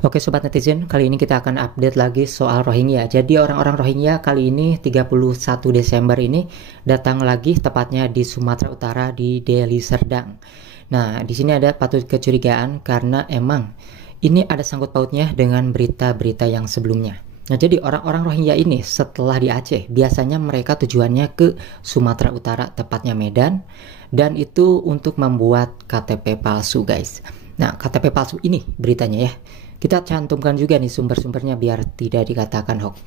Oke Sobat Netizen, kali ini kita akan update lagi soal Rohingya. Jadi orang-orang Rohingya kali ini 31 Desember ini datang lagi tepatnya di Sumatera Utara di Deli Serdang. Nah, di sini ada patut kecurigaan karena emang ini ada sangkut pautnya dengan berita-berita yang sebelumnya. Nah, jadi orang-orang Rohingya ini setelah di Aceh, biasanya mereka tujuannya ke Sumatera Utara, tepatnya Medan, dan itu untuk membuat KTP palsu, guys. Nah, KTP palsu ini beritanya ya. Kita cantumkan juga nih sumber-sumbernya biar tidak dikatakan hoax.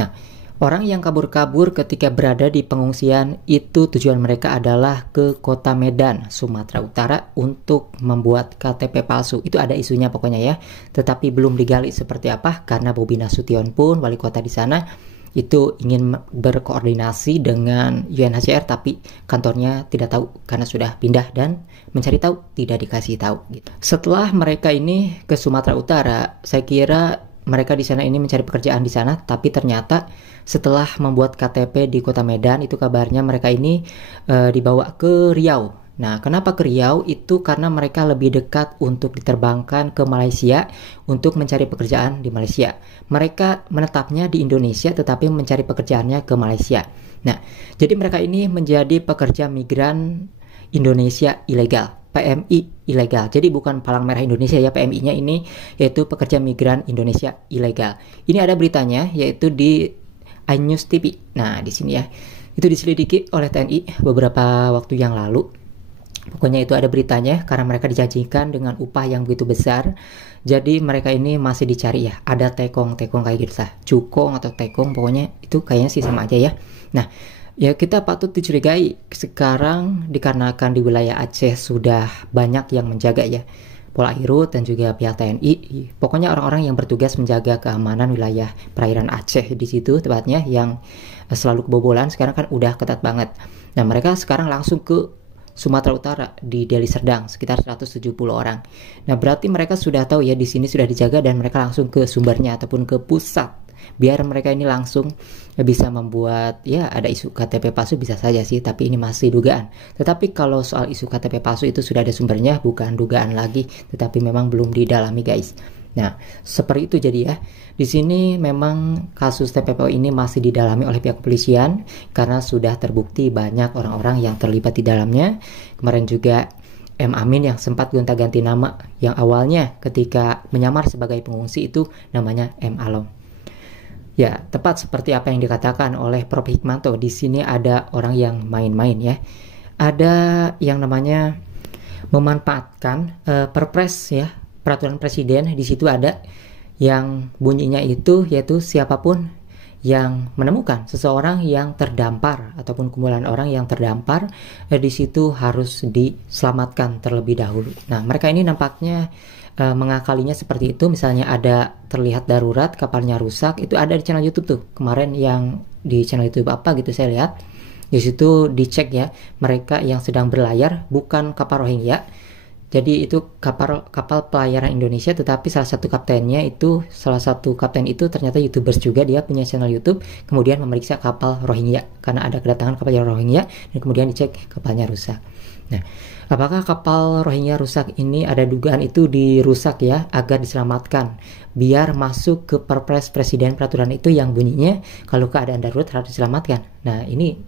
Nah, orang yang kabur-kabur ketika berada di pengungsian itu tujuan mereka adalah ke kota Medan, Sumatera Utara untuk membuat KTP palsu. Itu ada isunya pokoknya ya. Tetapi belum digali seperti apa karena Bobi Nasution pun wali kota di sana itu ingin berkoordinasi dengan UNHCR tapi kantornya tidak tahu karena sudah pindah dan mencari tahu tidak dikasih tahu gitu. Setelah mereka ini ke Sumatera Utara, saya kira mereka di sana ini mencari pekerjaan di sana, tapi ternyata setelah membuat KTP di Kota Medan itu kabarnya mereka ini dibawa ke Riau. Nah, kenapa ke Riau? Itu karena mereka lebih dekat untuk diterbangkan ke Malaysia untuk mencari pekerjaan di Malaysia. Mereka menetapnya di Indonesia tetapi mencari pekerjaannya ke Malaysia. Nah, jadi mereka ini menjadi pekerja migran Indonesia ilegal, PMI ilegal. Jadi bukan Palang Merah Indonesia ya, PMI-nya ini yaitu pekerja migran Indonesia ilegal. Ini ada beritanya yaitu di iNews TV. Nah, di sini ya. Itu diselidiki oleh TNI beberapa waktu yang lalu. Pokoknya itu ada beritanya karena mereka dijanjikan dengan upah yang begitu besar. Jadi mereka ini masih dicari ya. Ada tekong-tekong kayak gitu lah. Cukong atau tekong pokoknya itu kayaknya sih sama aja ya. Nah, ya kita patut dicurigai sekarang dikarenakan di wilayah Aceh sudah banyak yang menjaga ya. Polairut dan juga pihak TNI. Pokoknya orang-orang yang bertugas menjaga keamanan wilayah perairan Aceh di situ tepatnya yang selalu kebobolan sekarang kan udah ketat banget. Nah, mereka sekarang langsung ke Sumatera Utara di Deli Serdang sekitar 170 orang. Nah, berarti mereka sudah tahu ya di sini sudah dijaga dan mereka langsung ke sumbernya ataupun ke pusat. Biar mereka ini langsung bisa membuat ya ada isu KTP palsu bisa saja sih, tapi ini masih dugaan. Tetapi kalau soal isu KTP palsu itu sudah ada sumbernya, bukan dugaan lagi, tetapi memang belum didalami, guys. Nah, seperti itu jadi ya. Di sini memang kasus TPPO ini masih didalami oleh pihak kepolisian karena sudah terbukti banyak orang-orang yang terlibat di dalamnya. Kemarin juga M. Amin yang sempat gonta-ganti nama yang awalnya ketika menyamar sebagai pengungsi itu namanya M. Alom. Ya, tepat seperti apa yang dikatakan oleh Prof. Hikmanto. Di sini ada orang yang main-main ya. Ada yang namanya memanfaatkan perpres ya. Peraturan presiden di situ ada yang bunyinya itu yaitu siapapun yang menemukan seseorang yang terdampar ataupun kumpulan orang yang terdampar di situ harus diselamatkan terlebih dahulu. Nah, mereka ini nampaknya mengakalinya seperti itu. Misalnya ada terlihat darurat kapalnya rusak, itu ada di channel YouTube tuh. Kemarin yang di channel YouTube apa gitu saya lihat. Di situ dicek ya, mereka yang sedang berlayar bukan kapal Rohingya. Jadi itu kapal pelayaran Indonesia, tetapi salah satu kapten itu ternyata YouTubers juga, dia punya channel YouTube, kemudian memeriksa kapal Rohingya karena ada kedatangan kapal Rohingya dan kemudian dicek kapalnya rusak. Nah, apakah kapal Rohingya rusak ini ada dugaan itu dirusak ya agar diselamatkan biar masuk ke perpres presiden peraturan itu yang bunyinya kalau keadaan darurat harus diselamatkan. Nah, ini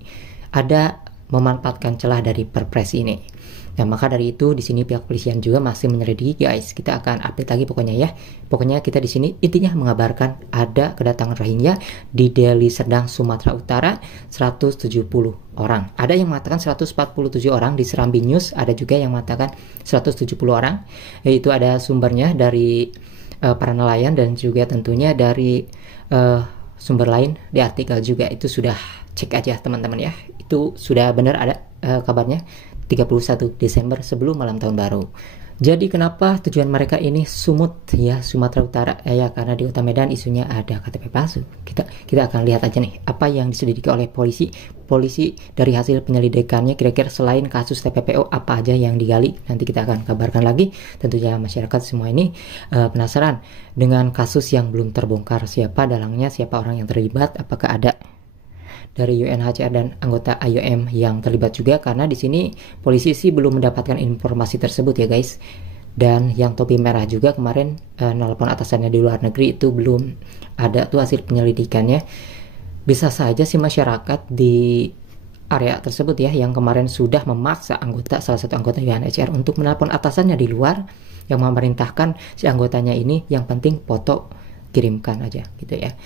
ada memanfaatkan celah dari perpres ini. Nah, maka dari itu di sini pihak kepolisian juga masih menyelidiki, guys. Kita akan update lagi pokoknya ya. Pokoknya kita di sini intinya mengabarkan ada kedatangan Rohingya di Deli Serdang Sumatera Utara 170 orang. Ada yang mengatakan 147 orang di Serambi News, ada juga yang mengatakan 170 orang. Yaitu ada sumbernya dari para nelayan dan juga tentunya dari sumber lain di artikel juga. Itu sudah cek aja teman-teman ya. Itu sudah benar ada kabarnya 31 Desember sebelum malam tahun baru. Jadi kenapa tujuan mereka ini sumut ya Sumatera Utara ya karena di Kota Medan isunya ada KTP palsu. Kita akan lihat aja nih apa yang diselidiki oleh polisi dari hasil penyelidikannya kira-kira selain kasus TPPO apa aja yang digali. Nanti kita akan kabarkan lagi. Tentunya masyarakat semua ini penasaran dengan kasus yang belum terbongkar, siapa dalangnya, siapa orang yang terlibat, apakah ada dari UNHCR dan anggota IOM yang terlibat juga, karena di sini polisi sih belum mendapatkan informasi tersebut ya guys. Dan yang topi merah juga kemarin nelpon atasannya di luar negeri, itu belum ada tuh hasil penyelidikannya. Bisa saja si masyarakat di area tersebut ya yang kemarin sudah memaksa salah satu anggota UNHCR untuk menelpon atasannya di luar yang memerintahkan si anggotanya ini yang penting foto kirimkan aja gitu ya.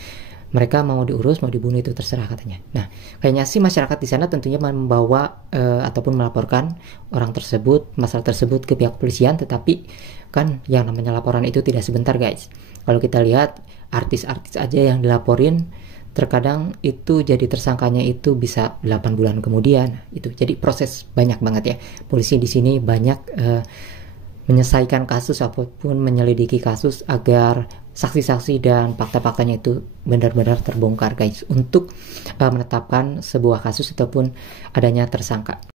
Mereka mau diurus, mau dibunuh itu terserah katanya. Nah, kayaknya sih masyarakat di sana tentunya membawa ataupun melaporkan orang tersebut, masalah tersebut ke pihak polisian, tetapi kan yang namanya laporan itu tidak sebentar guys. Kalau kita lihat artis-artis aja yang dilaporin, terkadang itu jadi tersangkanya itu bisa 8 bulan kemudian itu. Jadi proses banyak banget ya. Polisi di sini banyak menyelesaikan kasus apapun menyelidiki kasus agar saksi-saksi dan fakta-faktanya itu benar-benar terbongkar guys untuk menetapkan sebuah kasus ataupun adanya tersangka.